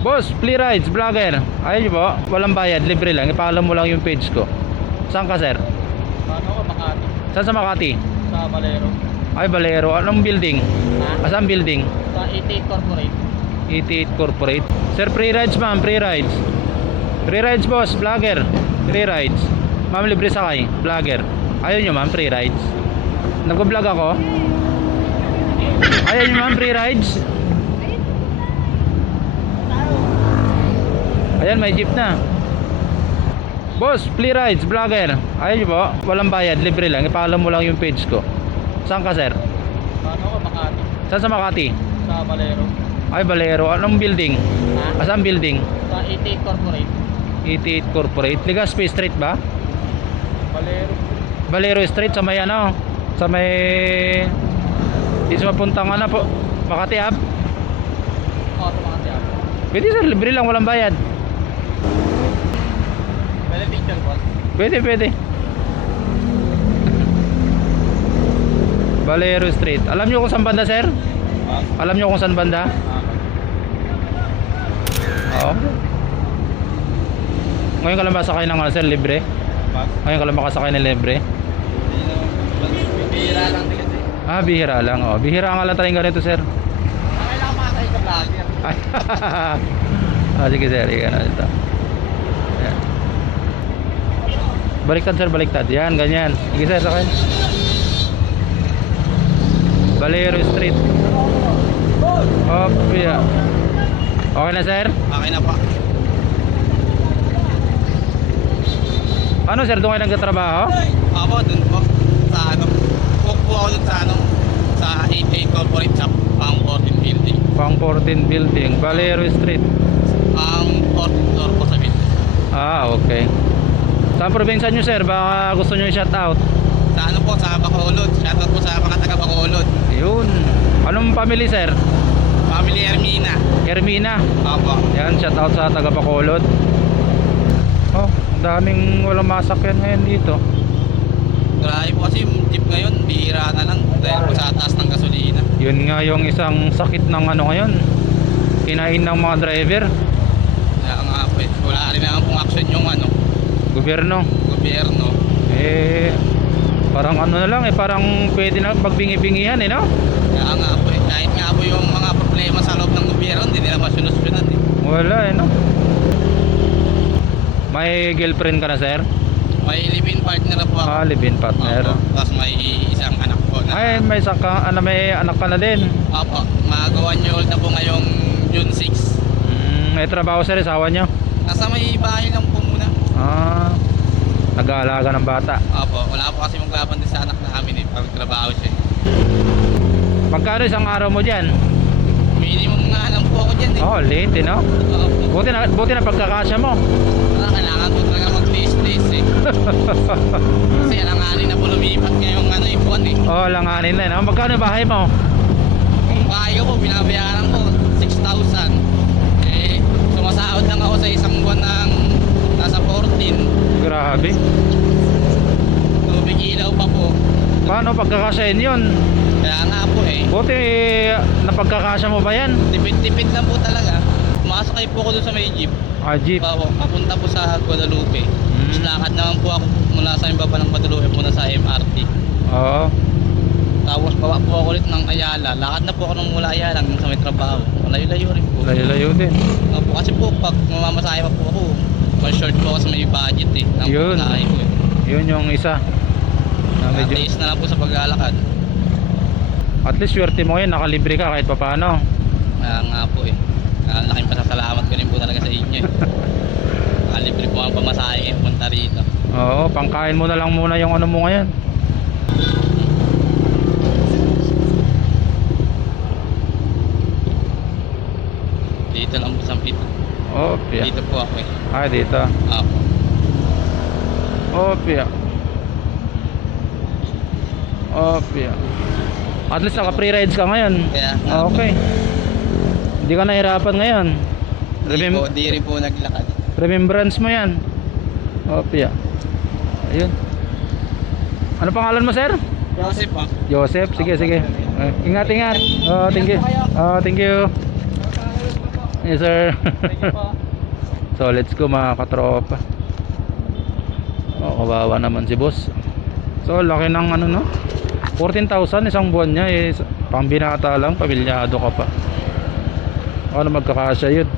Boss, Free Rides, vlogger. Ayun po, walang bayad, libre lang. Ipaalam mo lang yung page ko. Saan ka, sir? Ano ko, Makati. Saan sa Makati? Sa Valero. Ay, Valero. Anong building? Ha? Saan building? Sa 88 Corporate. 88 Corporate. Sir, Free Rides, ma'am. Free Rides. Free Rides, boss. Vlogger. Free Rides. Ma'am, libre sakay. Vlogger. Ayun nyo, ma'am. Free Rides. Nag-vlog ako. Ayun nyo, ma'am. Free Rides. Ayan, may jeep na. Boss, Free Rides, vlogger. Ayun po, walang bayad, libre lang. Ipaalam mo lang yung page ko. Saan ka, sir? Ano ko, Makati. Saan sa Makati? Sa Valero. Ay, Valero. Anong building? Ha? Saan building? Sa 88 Corporate. 88 Corporate. Legazpi Street ba? Valero. Valero Street sa may ano? Sa may... Dito mapuntang ano po? Makati Ave? Oo, sa Makati ako. Pwede, sir, libre lang, walang bayad. Pwede picture, boss. Pwede. Valero Street. Alam nyo kung saan banda, sir? Ha? Alam nyo kung saan banda? Oo. Ngayon ka lang ba sakay ng ano, sir, libre? Ngayon ka lang makasakay ng libre? Bihira lang din kasi. Ah, bihira lang. Oh, bihira nga lang tayong ganito, sir. Kailangan makasay sa vlogger. Ah, sige, sir. Iyan na ito. Ayan. Baliktad, sir, baliktad. Yan, ganyan. Sige, sir, sakay. Valero Street. Yeah. Okay na, sir? Okay na pa. Ano, sir, doon kayo nagtatrabaho? Ako, dun po. Sa ano. Cook po ako dun sa ano. Sa 88 Corporate Shop. Pang 14 building. Pang 14 building, Valero Street. Pang 14 floor po sa building. Ah, okay. Saan probinsya nyo, sir? Baka gusto nyo i-shout out. Sa ano po, sa Bacolod. Shoutout po sa mga taga Bacolod. Yun. Anong family, sir? Family Ermina. Hermina. Opo. Yan, shout out sa taga Bacolod. Oh, ang daming walang masakyan ngayon dito. Grabe po kasi yung jeep ngayon, bihira na lang dahil po sa taas ng gasolina. Yun nga yung isang sakit ng ano ngayon. Kinain ng mga driver. Kaya nga po, wala rin naman pong action yung ano, Gobyerno. gobyerno. Eh, parang ano na lang parang pwede na pagbingi-bingihan no? Kaya nga po, kahit nga po yung mga problema sa loob ng gobyerno, hindi nila masunod-sunod eh. Wala no? May girlfriend ka na, sir? May live-in partner na po ako. Ah, live-in partner. Opo. Tapos may isang anak po na. Ay, may anak ka na din. Opo, mga 1 year old na po ngayong June 6. May trabaho, sir, asawa nyo? Nasa may bahay lang po muna. Ah, nag-aalaga ng bata. Opo, wala po kasi maglaban din sa anak namin eh, pag trabaho siya eh. Magkano isang araw mo dyan? Minimum nga lang po ako dyan eh. Oh, late, no? Opo. Buti na pagkakasya mo. Kailangan ko talaga mag-taste eh. Kasi alanganin na po lumipat ngayong ano eh, buwan eh. Oh, langanin na, no? Magkano bahay mo? Yung bahay ko po, binabayaran ko 6,000. Eh, sumasahod lang ako sa isang buwan ng nasa 14. Grabe. Tubig ilaw pa po. Paano pagkakasyahin yun? Kaya nga po eh. Buti napagkakasya mo ba yan? Tipid-tipid lang po talaga. Pumasakay po ako doon sa may jeep. Ah, jeep. Papunta po sa Guadalupe. Tapos lakad naman po ako mula sa baba ng Guadalupe muna sa MRT. Oo. Tapos baba po ako ulit ng Ayala. Lakad na po ako ng mula Ayala hanggang sa may trabaho. Malayo-layo rin po. Layo-layo din. Opo, kasi po pag mamamasaya pa po ako, short po ako sa may budget eh. Ng Yun. pagkain ko eh. Yun yung isa. Na medyo, Taste na lang po sa paglalakad. at least swerte mo ngayon, nakalibre ka kahit papaano. Kaya nga po eh. Laking pasasalamat ko rin po talaga sa inyo eh. Libre po ang pamasahe ngayon punta rito. Oo, pangkain mo na lang muna yung ano mo ngayon. Dito lang po sa Pito. Opya. Dito po ako eh. Ah, dito. Ako. Opya. Opya. At least naka-free rides ka ngayon. Kaya nga po. Okay. Hindi ka nahirapan ngayon. Di rin po naglakad. Remembrance mo yan. Opya. Ayun. Ano pangalan mo, sir? Joseph po. Joseph. Sige, sige. Ingat, ingat. Oh, thank you. Oh, thank you. Yes sir. Thank you po. So let's go mga katropa. Oh, kawawa naman si boss. So laki ng ano no, 14,000 isang buwan niya eh. Pambinata lang, pamilyado ka pa. Ano magkakasya yun.